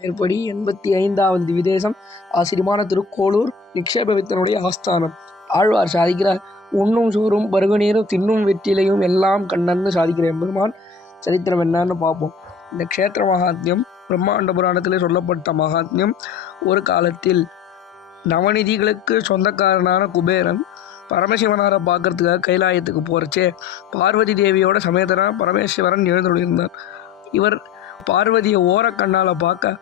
மேற்படி 85வது விதேசம் ஆசிரியமான திருக்கோளூர் நிக்ஷேபவித்தனுடைய ஆஸ்தானம். ஆழ்வார் சாதிக்கிறார், உண்ணும் சோறும் பருகுநீரும் தின்னும் வெற்றிலையும் எல்லாம் கண்ணன்னு சாதிக்கிற எம்பெருமான் சரித்திரம் என்னன்னு பார்ப்போம். இந்த க்ஷேத்திர மகாத்மியம் பிரம்மாண்ட புராணத்திலே சொல்லப்பட்ட மகாத்மியம். ஒரு காலத்தில் நவநிதிகளுக்கு சொந்தக்காரனான குபேரன் பரமசிவனாரை பார்க்கறதுக்காக கைலாயத்துக்கு போகிறச்சே பார்வதி தேவியோட சமேதனா பரமேஸ்வரன் எழுந்துள்ளிருந்தார். இவர் பார்வதியை ஓரக்கண்ணால் பார்க்க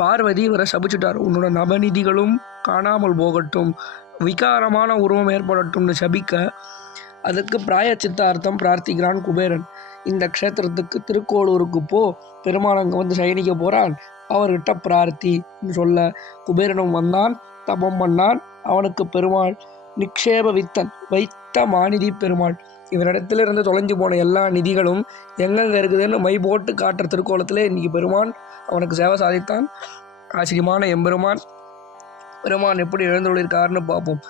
பார்வதி இவரை சபிச்சுட்டார். உன்னோட நவநிதிகளும் காணாமல் போகட்டும், விகாரமான உருவம் ஏற்படட்டும்னு சபிக்க அதுக்கு பிராயச்சித்தார்த்தம் பிரார்த்திக்கிறான் குபேரன். இந்த க்ஷேத்திரத்துக்கு திருக்கோளூருக்கு போ, பெருமாள் அங்கே வந்து சயனிக்க போகிறான், அவர்கிட்ட பிரார்த்தின்னு சொல்ல குபேரனும் வந்தான், தபம் பண்ணான். அவனுக்கு பெருமாள் நிக்ஷேப வித்தன், வைத்த மாநிதி பெருமாள். இவரிடத்துல இருந்து தொலைஞ்சு போன எல்லா நிதிகளும் எங்கெங்க இருக்குதுன்னு மை போட்டு காட்டுற திருக்கோலத்திலே இன்னைக்கு பெருமான் அவனுக்கு சேவை சாதித்தான். ஆச்சரியமான எம்பெருமான் பெருமான் எப்படி எழுந்துள்ளிருக்காருன்னு பார்ப்போம்.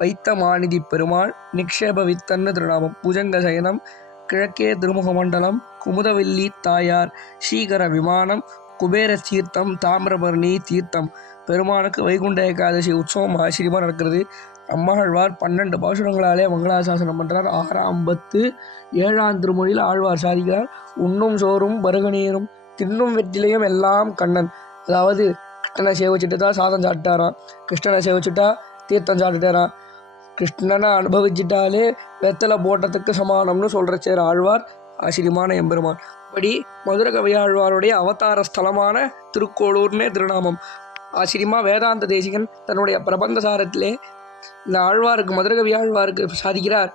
வைத்த மாநிதி பெருமாள் நிக்ஷேப வித்தன்னு திருநாமம். புஜங்க சயனம், கிழக்கே திருமுக மண்டலம், குமுதவல்லி தாயார், ஸ்ரீகர விமானம், குபேர தீர்த்தம், தாமிரபரணி தீர்த்தம். பெருமானுக்கு வைகுண்ட ஏகாதசி உற்சவம் ஆச்சரியமாக நடக்கிறது. அம்மாழ்வார் 12 பாசுரங்களாலே மங்களாசாசனம் பண்ணுறார். 6ஆம் பத்து 7ஆம் திருமொழியில் ஆழ்வார் சாதிக்கிறார், உண்ணும் சோறும் பருகநீரும் தின்னும் வெற்றிலையும் எல்லாம் கண்ணன். அதாவது கிருஷ்ணனை சேவிச்சுட்டு தான் சாதம் சாப்பிட்டாராம், கிருஷ்ணனை சேவிச்சுட்டா தீர்த்தம் சாப்பிட்டுட்டாராம், கிருஷ்ணனை அனுபவிச்சிட்டாலே வெத்தலை போட்டத்துக்கு சமானம்னு சொல்கிற சேர் ஆழ்வார் ஆச்சரியமான எம்பெருமான். இப்படி மதுர கவியாழ்வாருடைய அவதார ஸ்தலமான திருக்கோளூர்னே திருநாமம். ஆச்சரியமாக வேதாந்த தேசிகன் தன்னுடைய பிரபந்தசாரத்திலே இந்த ஆழ்வாருக்கு மதுரகவி ஆழ்வாருக்கு சாதிக்கிறார்,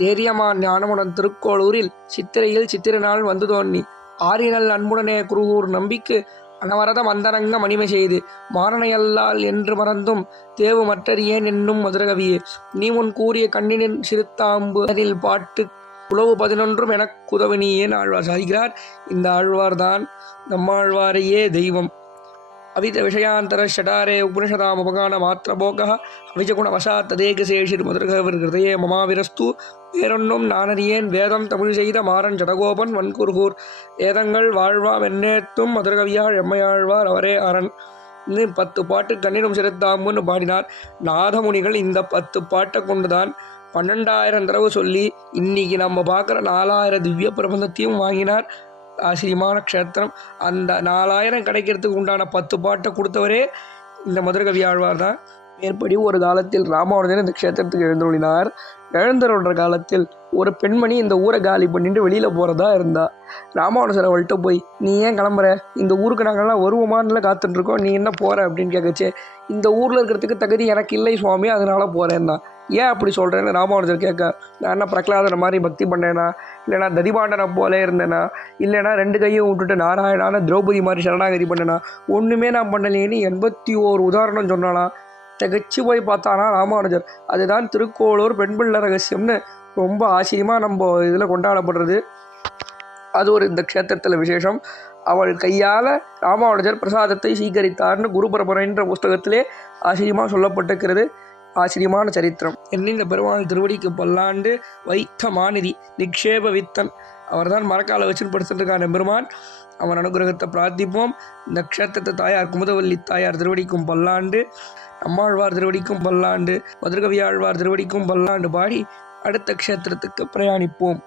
தேரியமா ஞானமுடன் திருக்கோளூரில் சித்திரையில் சித்திர நாள் வந்து தோன்றி ஆரினல் அன்புடனே குருகூர் நம்பிக்கு அனவரதம் அந்தரங்க மணிமை செய்து மாறனையல்லால் என்று மறந்தும் தேவு மற்றறியேன் என்னும் மதுரகவியே, நீ முன் கூறிய கண்ணினின் சிறுத்தாம்பு அதில் பாட்டு உழவு 11 எனக் குதவனியேன் ஆழ்வார் சாதிக்கிறார். இந்த ஆழ்வார் தான் நம்மாழ்வாரையே தெய்வம். அவித விஷயாந்தர ஷடாரே உபனிஷதாம் உபகான மாத்திரபோக அவிஜகுண வசாத் ததேகசேஷிர் மதுரகவர் ஹிருதயே மமாவிரஸ்து. வேறொன்னும் நானறியேன் வேதம் தமிழ் செய்த மாறன் ஜடகோபன் வன்குருகூர். வேதங்கள் வாழ்வாம் என்னேத்தும் மதுரகவியாள் எம்மையாழ்வார் அவரே அரண். 10 பாட்டு கண்ணினும் சிறுத்தாம்புன்னு பாடினார். நாதமுனிகள் இந்த 10 பாட்டை கொண்டுதான் 12,000 தடவை சொல்லி இன்னைக்கு நம்ம பார்க்குற 4,000 திவ்ய பிரபந்தத்தையும் வாங்கினார். ஆச்சரியமான க்ஷேத்திரம். அந்த 4,000 கிடைக்கிறதுக்கு உண்டான 10 பாட்டை கொடுத்தவரே இந்த மதுரகவி ஆழ்வார் தான். மேற்படி ஒரு காலத்தில் ராமானுஜன் இந்த க்ஷேத்திரத்துக்கு எழுந்தருளினார். எழுந்தருள்ற காலத்தில் ஒரு பெண்மணி இந்த ஊரை காலி பண்ணிட்டு வெளியில் போகிறதா இருந்தா. ராமானுஜரை அவள்கிட்ட போய், நீ ஏன் கிளம்புற, இந்த ஊருக்கு நாங்கள்லாம் வருவோமான்ல காத்துட்ருக்கோம், நீ என்ன போகிற அப்படின்னு கேட்கச்சே, இந்த ஊரில் இருக்கிறதுக்கு தகுதி எனக்கு இல்லை சுவாமி, அதனால போகிறேன்னா. ஏன் அப்படி சொல்கிறேன்னு ராமானுஜர் கேட்க, நான் என்ன பிரகலாதனை மாதிரி பக்தி பண்ணேனா, இல்லைனா ததிபாண்டனை போல இருந்தேனா, இல்லைனா 2 கையும் விட்டுட்டு நாராயணான திரௌபதி மாதிரி சரணாகதி பண்ணேனா, ஒன்றுமே நான் பண்ணலேன்னு 81 உதாரணம் சொன்னானா. தகச்சு போய் பார்த்தானா ராமானுஜர். அதுதான் திருக்கோளூர் பெண்பிள்ளை ரகசியம்னு ரொம்ப ஆச்சரியமாக நம்ம இதில் கொண்டாடப்படுறது. அது ஒரு இந்த க்ஷேத்திரத்தில் விசேஷம். அவள் கையால் ராமானுஜர் பிரசாதத்தை சீகரித்தார்னு குரு பரம்பரைன்ற புஸ்தகத்திலே ஆச்சரியமாக சொல்லப்பட்டிருக்கிறது. ஆச்சரியமான சரித்திரம். என்ன இந்த பெருமாள் திருவடிக்கு பல்லாண்டு வைத்த மாநிதி நிக்ஷேப வித்தன். அவர் தான் மரக்கால வச்சுன்னு படுத்துட்டு இருக்கான் பெருமான். அவன் அனுகிரகத்தை பிரார்த்திப்போம். இந்த க்ஷேத்திரத்தை தாயார் குமுதவல்லி தாயார் திருவடிக்கும் பல்லாண்டு, அம்மாழ்வார் திருவடிக்கும் பல்லாண்டு, மதுரகவி ஆழ்வார் திருவடிக்கும் பல்லாண்டு பாடி அடுத்த க்ஷேத்திரத்துக்கு பிரயாணிப்போம்.